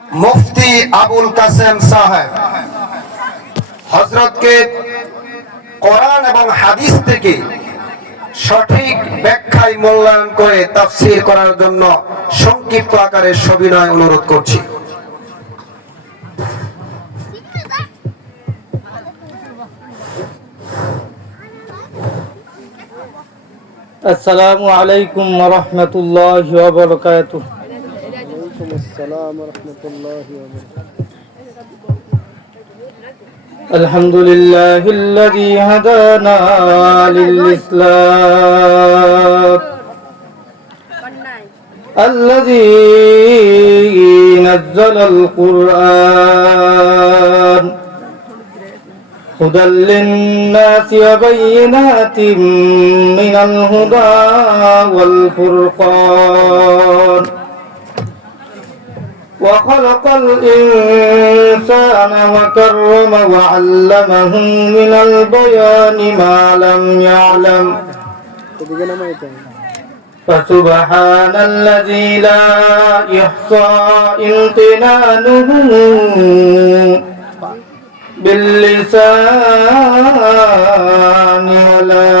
মুফতি আবুল কাসেম সাহেব হযরতকে কোরআন এবং হাদিস থেকে সঠিক ব্যাখ্যায় মূল্যায়ন করে তাফসীর করার জন্য সংক্ষিপ্ত আকারে সবিনয় অনুরোধ করছি। আসসালামু আলাইকুম ওয়া রাহমাতুল্লাহি ওয়া বারাকাতুহু। ওয়ালাইকুম আসসালাম ওয়া রাহমাতুল্লাহি ওয়া বারাকাতুহু। আলহামদুলিল্লাহিল্লাযী হাদানা লিল-ইসলাম আল্লাযী নাযালাল কুরআন হুদাল লিন-নাসি ওয়া বায়্যিনাতিন মিনাল হুদা ওয়াল ফুরকান وخلق الإنسان وكرم وعلمه من البيان ما لم يعلم فسبحان الذي لا يحصى امتنانه باللسان ولا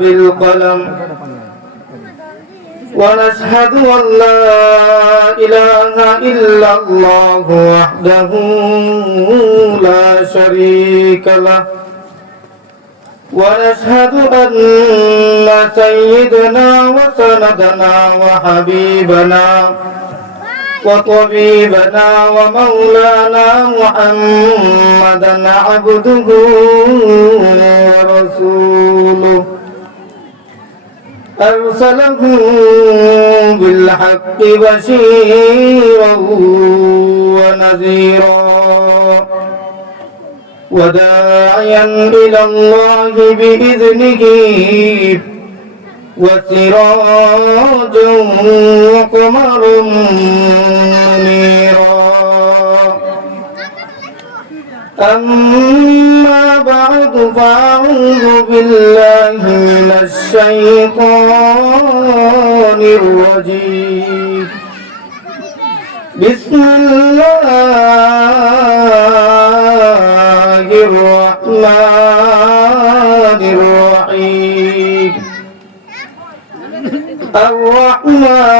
بالقلم ونشهد أن لا إله إلا الله وحده لا شريك له ونشهد أن سيدنا وسندنا وحبيبنا وطبيبنا ومولانا محمدا عبده ورسوله أرسله بالحق بشيرا ونذيرا وداعيا إلى الله بإذنه وسراجا وقمرا منيرا أما بعد فأعوذ بالله من الشيطان الرجيم بسم الله الرحمن الرحيم الرحمن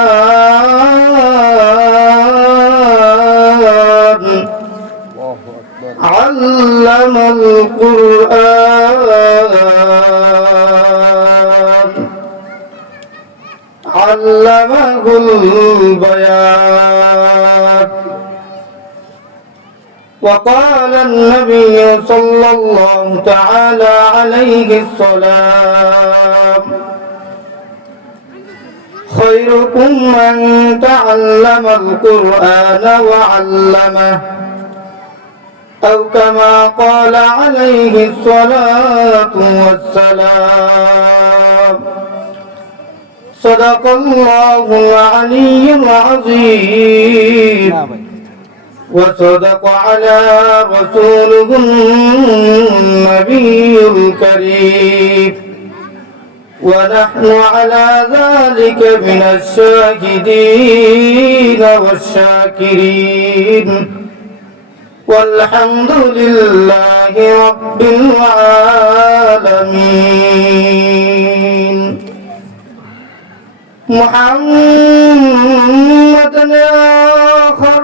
علم القرآن علمه البيان وقال النبي صلى الله تعالى عليه السلام خيركم من تعلم القرآن وعلمه أو كما قال عليه الصلاة والسلام صدق الله العلي العظيم وصدق على رسوله النبي الكريم ونحن على ذلك من الشاهدين والشاكرين والحمد لله رب العالمين محمد آخر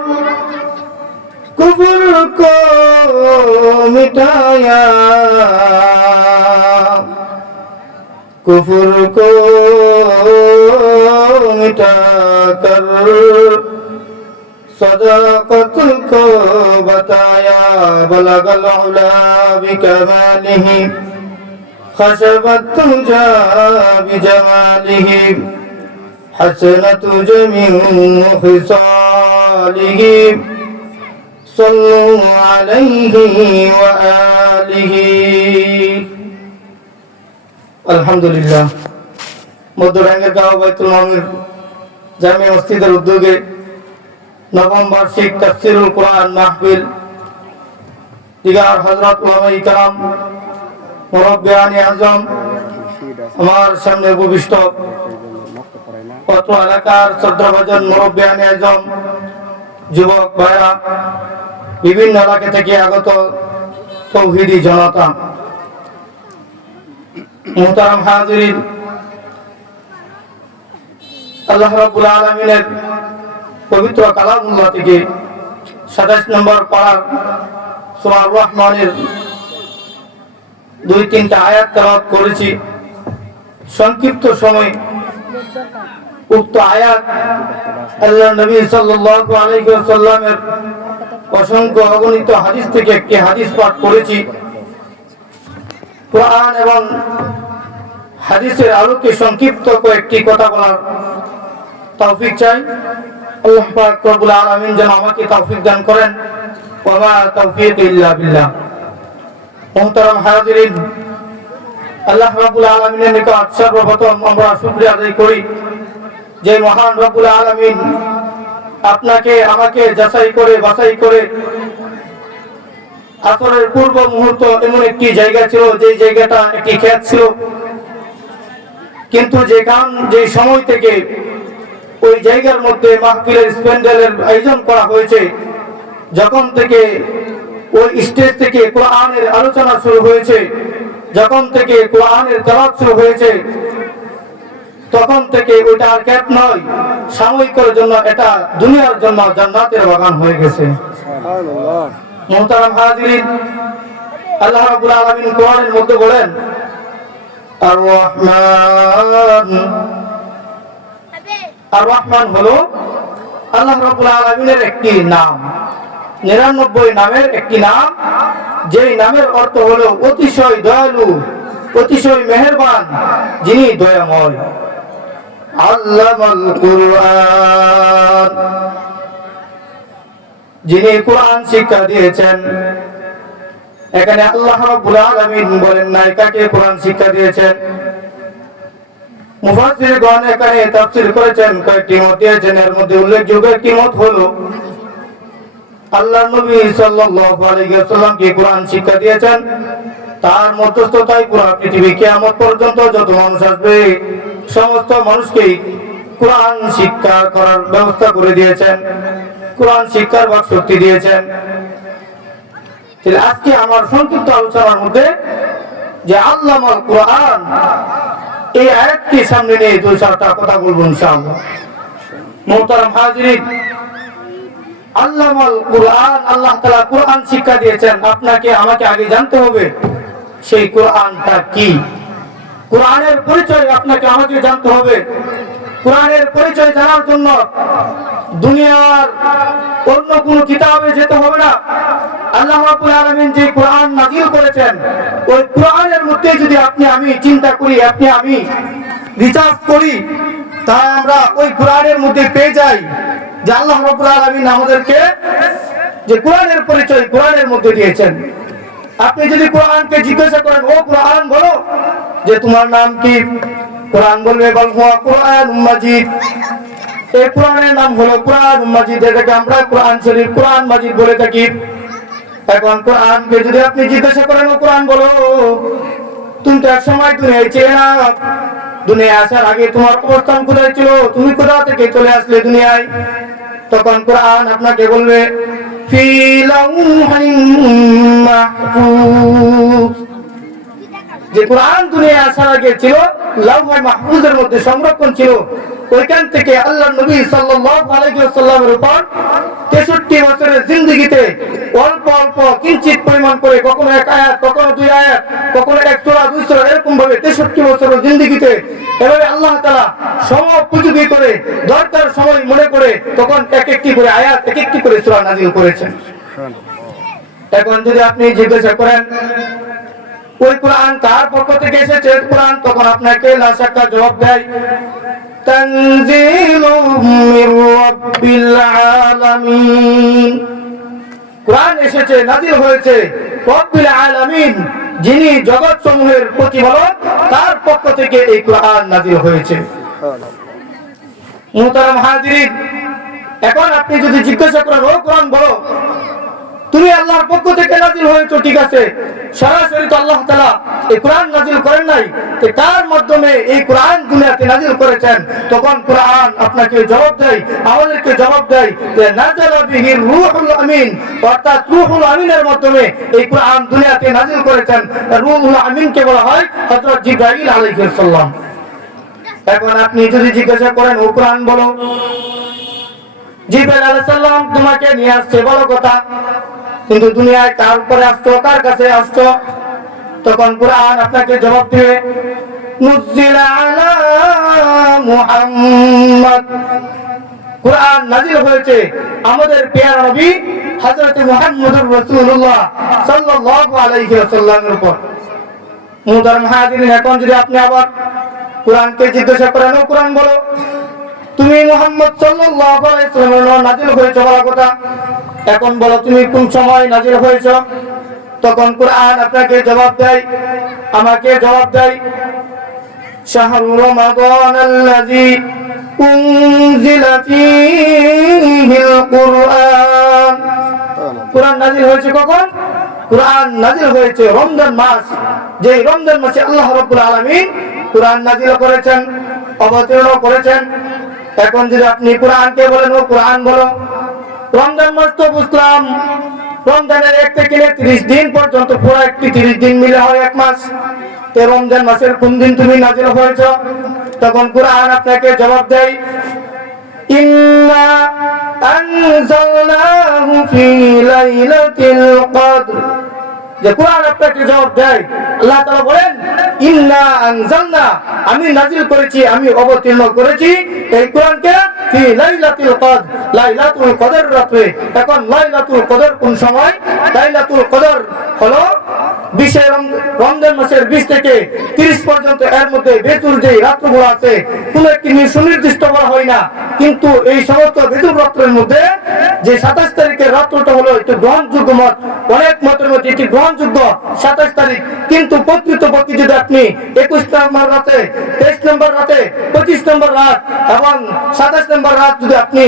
कुफर को मिटाया कुफर को मिटाकर सदाकत को बताया बलगल उला बिकमालिही खशबत तुजा बिजमालिही हसनत जमीउ खिसालिही सल्लु अलैहि व आलिहि। আলহামদুলিল্লাহ। মধ্যরাঙ্গের গাঁও বাইতুল মামুর জামে মসজিদের উদ্যোগে নবম বার্ষিক তাফসীরুল কোরআন মাহফিল দিগার হযরত উলামায়ে কেরাম মুরব্বিয়ানে আযম আমার সামনে উপবিষ্ট অত্র এলাকার শ্রদ্ধাভাজন মুরব্বিয়ানে আযম যুবক ভাইরা, বিভিন্ন এলাকা থেকে আগত তৌহিদি জনতা, মুহতারাম হাজিরিন, আল্লাহ রাব্বুল আলামিনের পবিত্র কালামুল্লাহ থেকে 27 নম্বর পারার সূরা আর-রহমানের 2-3টা আয়াত তেলাওয়াত করেছি। সংক্ষিপ্ত সময় উক্ত আয়াত আল্লাহ নবী সাল্লাল্লাহু আলাইহি ওয়াসাল্লামের অসংখ্য অগণিত হাদিস থেকে একটি হাদিস পাঠ করেছি। কোরআন এবং হাদিসের আলোকে সংক্ষিপ্ত কয়েকটি কথা বলার তৌফিক চাই। আল্লাহ পাক রব্বুল আলামিন যেন আমাকে তৌফিক দান করেন। ওয়া মা তাওফীক ইল্লা বিল্লাহ। মুহতারাম হাজিরিন, আল্লাহ রাব্বুল আলামিনের নিকট সর্বপ্রথম আমরা শুকরিয়া আদায় করি যে মহান রব্বুল আলামিন আপনাকে আমাকে যাচাই করে বাছাই করে আসরের পূর্ব মুহূর্ত এমন একটি জায়গা ছিল, যে জায়গাটা একটি ক্ষেত ছিল, কিন্তু যে সময় থেকে ওই জায়গার মধ্যে মাহফিলের প্যান্ডেলের আয়োজন করা হয়েছে, যখন থেকে ওই স্টেজ থেকে কোরআনের আলোচনা শুরু হয়েছে, যখন থেকে কোরআনের তেলাওয়াত শুরু হয়েছে, তখন থেকে ওইটা আর ক্ষেত নয়, সাময়িকের জন্য এটা দুনিয়ার জন্য জান্নাতের বাগান হয়ে গেছে। সুবহানাল্লাহ। মুহতারাম হাজিরিন, আল্লাহ রাব্বুল আলামিন কোরআনের মধ্যে বলেন, আর-রহমান। আর-রহমান হলো আল্লাহ রাব্বুল আলামিনের একটি নাম, 99 নামের একটি নাম, যেই নামের অর্থ হলো অতিশয় দয়ালু, অতিশয় মেহেরবান, যিনি দয়াময়। আল্লামাল কুরআন, যিনি কোরআন শিক্ষা দিয়েছেন। এখানে আল্লাহ রাব্বুল আলামিন বলেন নাই কাকে কোরআন শিক্ষা দিয়েছেন। মুফাসসিরগণ এখানে তাফসীর করেছেন, কয়েকটি মত দিয়েছেন। এর মধ্যে উল্লেখযোগ্য একটি মত হলো আল্লাহর নবী সাল্লাল্লাহু আলাইহি ওয়াসাল্লামকে কোরআন শিক্ষা দিয়েছেন। তার মধ্যস্থতায় পুরো পৃথিবী কিয়ামত পর্যন্ত যত মানুষ আসবে সমস্ত মানুষকে কোরআন শিক্ষা করার ব্যবস্থা করে দিয়েছেন, কোরআন শিক্ষার বাক শক্তি দিয়েছেন। তাহলে আজকে আমার সংক্ষিপ্ত আলোচনার মধ্যে যে আল্লামাল কোরআন, এই আয়াতকে সামনে নিয়ে 2-4টা কথা বলবো ইনশাআল্লাহ। মুহতারাম হাজিরিন, আল্লামাল কোরআন, আল্লাহ তাআলা কোরআন শিক্ষা দিয়েছেন। আপনাকে আমাকে আগে জানতে হবে সেই কোরআনটা কি। কোরআনের পরিচয় আপনাকে আমাকে জানতে হবে। কোরআনের পরিচয় জানার জন্য দুনিয়ার অন্য কোনো কিতাবে যেতে হবে না। আল্লাহ রাব্বুল আলামিন যে কোরআন নাযিল করেছেন, ওই কোরআনের মধ্যে যদি আপনি আমি চিন্তা করি, আপনি আমি রিসার্চ করি, তাহলে আমরা ওই কোরআনের মধ্যে পেয়ে যাই যে আল্লাহ রাব্বুল আলামিন আমাদেরকে যে কোরআনের পরিচয় কোরআনের মধ্যে দিয়েছেন। আপনি যদি কোরআনকে জিজ্ঞাসা করেন, ও কোরআন বলো যে তোমার নাম কি, কোরআন বলবে বল হুয়া কোরআনুম মাজিদ। এই কোরআনের নাম হলো কোরআনুম মাজিদ, এটাকে আমরা কোরআন শরীফ, কোরআন মাজিদ বলে থাকি। এখন কোরআনকে যদি আপনি জিজ্ঞাসা করেন, ও কোরআন বলো তুমি তো এক সময় দুনিয়ায় ছিলে না, দুনিয়ায় আসার আগে তোমার অবস্থান কোথায় ছিল, তুমি কোথা থেকে চলে আসলে দুনিয়ায়, তখন কোরআন আপনাকে বলবে ফি লাউহিন মাহফুজ। যে কোরআন দুনিয়ায় আসার আগে ছিল লাউহে মাহফুজের মধ্যে সংরক্ষণ ছিল। ওইখান থেকে আল্লাহ নবী সাল্লাল্লাহু আলাইহি ওয়াসাল্লামের উপর 63 বছরের জিন্দেগিতে অল্প অল্প কিঞ্চিত পরিমাণ করে, কখনো এক আয়াত, কখনো 2 আয়াত, কখনো 1 সূরা 2 সূরা, এরকম ভাবে 63 বছরের জিন্দেগিতে এভাবে আল্লাহ তাআলা সময়োপযোগী করে দরকার সময় মনে করে তখন এক একটি করে আয়াত, এক একটি করে সূরা নাযিল করেছেন। এখন যদি আপনি জিজ্ঞাসা করেন ওই কোরআন কার পক্ষ থেকে এসেছে কোরআন, তখন আপনাকে লা শাক্কা জবাব দেয় তানজিলুম মির রাব্বিল আলামিন। কোরআন এসেছে, নাযিল হয়েছে রব্বিল আলামিন, যিনি জগৎ সমূহের প্রতিপালক, তার পক্ষ থেকে এই কোরআন নাযিল হয়েছে। মুহতারাম হাজিরিন, এখন আপনি যদি জিজ্ঞাসা করেন ও কোরআন বলো তুমি আল্লাহর পক্ষ থেকে নাজিল হয়েছো, ঠিক আছে, সরাসরি তো আল্লাহ তাআলা এই কোরআন নাজিল করেন নাই, তো কার মাধ্যমে এই কোরআন দুনিয়াতে নাজিল করেছেন? তখন কোরআন আপনাকে জবাব দেয়, আমাদেরকে জবাব দেয় যে নাযালা বিহির রূহুল আমিন, অর্থাৎ রূহুল আমিনের মাধ্যমে এই কোরআন দুনিয়াতে নাজিল করেছেন। রূহুল আমিনকে বলা হয় হযরত জিবরাইল আলাইহিস সালাম। এখন আপনি যদি জিজ্ঞাসা করেন ও কোরআন বলো, জিবরাইল আলাইহিস সালাম তোমাকে নিয়ে আসছে, বলো কথা, কিন্তু দুনিয়ায় কার উপরে আসছো, কার কাছে আসছো? তখন কোরআন আপনাকে জবাব দিবে নুজিলা আলা মুহাম্মদ, কোরআন নাজিল হয়েছে আমাদের প্রিয় নবী হযরত মুহাম্মদুর রাসূলুল্লাহ সাল্লাল্লাহু আলাইহি ওয়াসাল্লামের উপর। মুহতারাম হাজিরিন, এখন যদি আপনি আবার কোরআনকে জিজ্ঞাসা করেন ও কোরআন বলো, তুমি মুহাম্মদ সাল্লাল্লাহু আলাইহি ওয়াসাল্লাম নাজিল হয়েছে, বলা কথা, এখন বলো তুমি কোন সময় নাজিল হয়েছ? তখন কোরআন আপনাকে জবাব দেয়, আমাকে জবাব দেয় শাহরু রমাদানাল্লাযী উনজিলা ফীহিল কুরআন। কোরআন নাজিল হয়েছে কখন? কোরআন নাজিল হয়েছে রমজান মাস, যে রমজান মাসে আল্লাহ রাব্বুল আলামিন কোরআন নাজিল করেছেন, অবতীর্ণ করেছেন। এখন যদি আপনি কোরআনকে বলেন ও কোরআন বলো, রমজান মাস তো বুঝলাম, রমজানের 1 থেকে 30 দিন পর্যন্ত, পুরো একটি 30 দিন মিলে হয় 1 মাস, তো রমজান মাসের কোন দিন তুমি নাজিল হয়েছ? তখন কোরআন আপনাকে জবাব দেয় ইন্না আনজালনাহু ফি লাইলাতিল কদর, যে কোরআন আপনাকে জবাব দেয়, আল্লাহ তাআলা বলেন ইন্না আনজালনা, আমি নাজিল করেছি, আমি অবতীর্ণ করেছি এই কোরআনকে ফি লাইলাতুল কদর, লাইলাতুল কদর রাতে। এখন লাইলাতুল কদর কোন সময়? লাইলাতুল কদর হলো 20 রমজান মাসের 20 থেকে 30 পর্যন্ত, এর মধ্যে বেতুর যে রাতগুলো আছে কোন একটি সুনির্দিষ্ট বলা হয় না, কিন্তু এই সমস্ত বেতুর রাতের মধ্যে যে 27 তারিখের রাতটা হলো একটু গ্রহণযোগ্য মত, অনেক মতের মধ্যে এটি গ্রহণযোগ্য 27 তারিখ, কিন্তু প্রকৃতপক্ষে যদি আপনি 21 নম্বর রাতে, 23 নম্বর রাতে, 25 নম্বর রাত এবং 27 নম্বর রাত যদি আপনি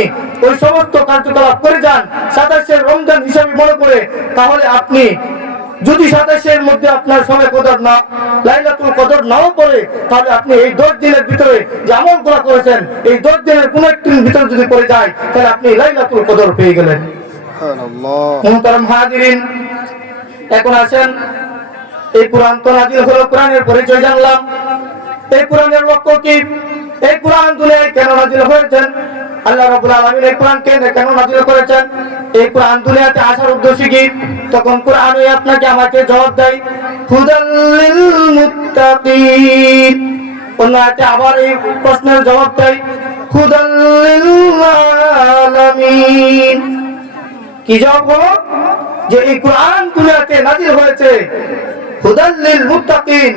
ওই সমস্ত কার্যকলাপ করে যান 27 রমজান হিসাবে মনে করে, তাহলে আপনি যদি 27 মধ্যে আপনার সময় কদর না, লাইলাতুল কদর নাও পড়ে, তাহলে আপনি এই 10 দিনের ভিতরে যে আমলগুলো করেছেন এই 10 দিনের কোন একটির ভিতরে যদি পড়ে যায়, তাহলে আপনি লাইলাতুল কদর পেয়ে গেলেন। সুবহানাল্লাহ। মুহতারাম হাজিরিন, এখন আসেন এই কোরআন তো নাজিল হলো, কোরআনের পরিচয় জানলাম, এই কোরআনের লক্ষ্য কি? এই কোরআন দুনিয়ায় কেন নাজিল হয়েছেন? আল্লাহ রাব্বুল আলামিন এই কোরআনকে কেন নাজিল করেছেন? এই কোরআন দুনিয়াতে আসার উদ্দেশ্য কি? তখন কোরআন আপনাকে আমাকে জবাব দেয় হুদাল লিল মুত্তাকিন। অন্যতে আবার এই প্রশ্নের জবাব দেয় হুদাল লিল আলামিন। কি জবাব হলো? যে এই কোরআন দুনিয়াতে নাজিল হয়েছে হুদাল লিল মুত্তাকিন,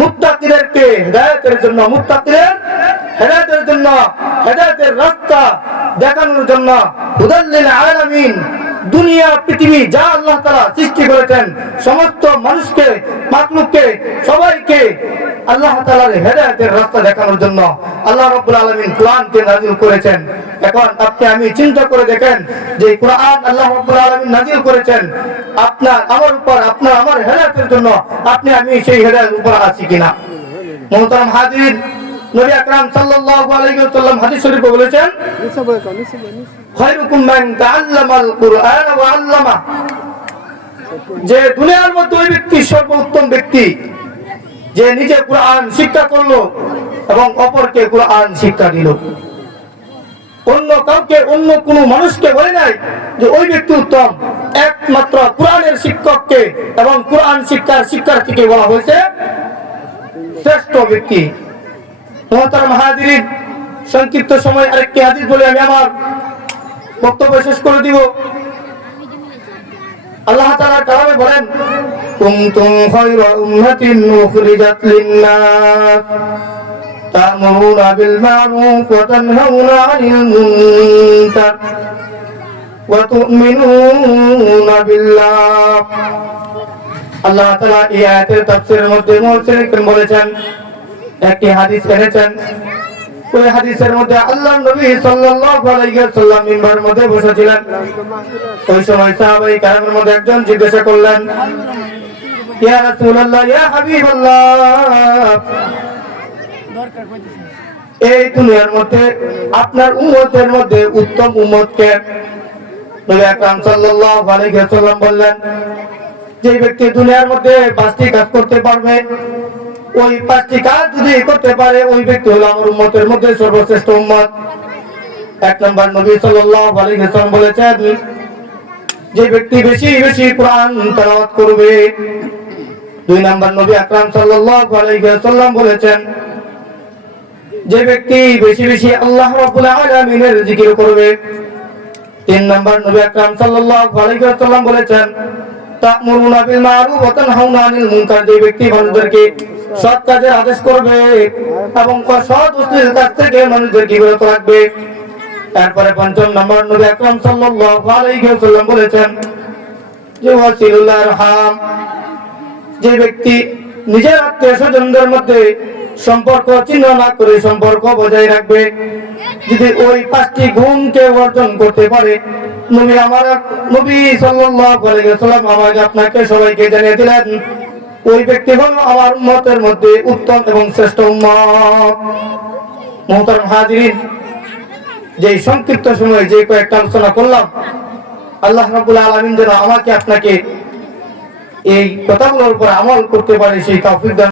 মুত্তাকিদেরকে হেদায়েতের জন্য, মুত্তাকিদের হেদায়েতের জন্য, হেদায়েতের রাস্তা দেখানোর জন্য। হুদাল লিল আলামিন, দুনিয়া পৃথিবী যা আল্লাহ তাআলা সৃষ্টি করেছেন সমস্ত মানুষকে, মাখলুককে, সবাইকে আল্লাহ তাআলার হেদায়েতের রাস্তা দেখানোর জন্য আল্লাহ রাব্বুল আলামিন কোরআনকে নাযিল করেছেন। এখন আপনি আমি চিন্তা করে দেখেন যে কোরআন আল্লাহ রাব্বুল আলামিন নাযিল করেছেন আপনার আমার উপর, আপনার আমার হেদায়েতের জন্য, আপনি আমি সেই হেদায়েতের উপর আছি কিনা? মুহতারাম হাজির, নবী আকরাম সাল্লাল্লাহু আলাইহি ওয়াসাল্লাম হাদিস শরীফে বলেছেন খায়রুকুম মান তাআল্লামাল কুরআন ওয়া আল্লামা, যে দুনিয়ার মধ্যে ওই ব্যক্তি সর্বোত্তম ব্যক্তি যে নিজে কোরআন শিক্ষা করলো এবং অপরকে কোরআন শিক্ষা দিল। অন্য কাউকে, অন্য কোন মানুষকে বলে নাই যে ওই ব্যক্তি উত্তম, একমাত্র কোরআনের শিক্ষককে এবং কোরআন শিক্ষার শিক্ষার্থীকে বলা হয়েছে শ্রেষ্ঠ ব্যক্তি। মুহতারাম হাজিরিন, সংক্ষিপ্ত সময় আরেকটি হাদিস বলে আমি আমার বক্তব্য শেষ করে দিব। আল্লাহ তাআলা কালামে বলেন কুনতুম খায়রা উম্মাতিন উখরিজাত লিন-নাস তা'মুরুনা বিল মা'রুফ ওয়া তানহাউনা 'আনিল মুনকার ওয়া তু'মিনুনা বিল্লাহ। আল্লাহ তাআলা এই আয়াতের তাফসীরের মধ্যে মুফাসসিরিন বলেছেন, একটি হাদিস এনেছেন ওই হাদিসের মধ্যে আল্লাহর নবী সাল্লাল্লাহু আলাইহি ওয়াসাল্লাম মিম্বারের মধ্যে বসেছিলেন। ওই সময় সাহাবায়ে কেরামের মধ্যে একজন জিজ্ঞাসা করলেন, ইয়া রাসূলুল্লাহ, ইয়া হাবিবাল্লাহ, এই দুনিয়ার মধ্যে আপনার উম্মতের মধ্যে উত্তম উম্মত কে? নবী আকরাম সাল্লাল্লাহু আলাইহি ওয়াসাল্লাম বললেন, যে ব্যক্তি দুনিয়ার মধ্যে 5টি কাজ করতে পারবে, ওই 5টি কাজ যদি করতে পারে, ওই ব্যক্তি হলো আমার উম্মতের মধ্যে সর্বশ্রেষ্ঠ উম্মত। 1 নম্বর নবী সাল্লাল্লাহু আলাইহি ওয়াসাল্লাম বলেছেন, যে ব্যক্তি বেশি বেশি কোরআন তেলাওয়াত করবে। 2 নম্বর নবী আকরাম সাল্লাল্লাহু আলাইহি ওয়াসাল্লাম বলেছেন, যে ব্যক্তি বেশি বেশি আল্লাহ রাব্বুল আলামিনের জিকির করবে। 3 নম্বর নবী আকরাম সাল্লাল্লাহু আলাইহি ওয়াসাল্লাম বলেছেন, তা'মুরুনা বিল মা'রুফ ওয়া তানহাউনা আনিল মুনকার, যে ব্যক্তি মানুষদেরকে সৎ কাজের আদেশ করবে এবং অসৎ বস্তুর কাছ থেকে মানুষদেরকে বিরত রাখবে। তারপরে 5 নম্বর নবী আকরাম সাল্লাল্লাহু আলাইহি ওয়াসাল্লাম বলেছেন, যে ওয়াসিলুল আরহাম, যে ব্যক্তি নিজের আত্মীয়-স্বজনদের মধ্যে সম্পর্ক ছিন্ন না করে সম্পর্ক বজায় রাখবে। যদি ওই 5টি গুণকে অর্জন করতে পারে, নবী সাল্লাল্লাহু আলাইহি ওয়াসাল্লাম আমাকে আপনাকে সবাইকে জানিয়ে দিলেন, ওই ব্যক্তি হলো আমার উম্মতের মধ্যে উত্তম এবং শ্রেষ্ঠ উম্মত। মুহতারাম হাজিরিন, যে সংক্ষিপ্ত সময়ে যে কয়েকটা আলোচনা করলাম, আল্লাহ রাব্বুল আলামিন যেন আমাকে আপনাকে এই কথাগুলোর উপর আমল করতে পারে সেই তৌফিক দান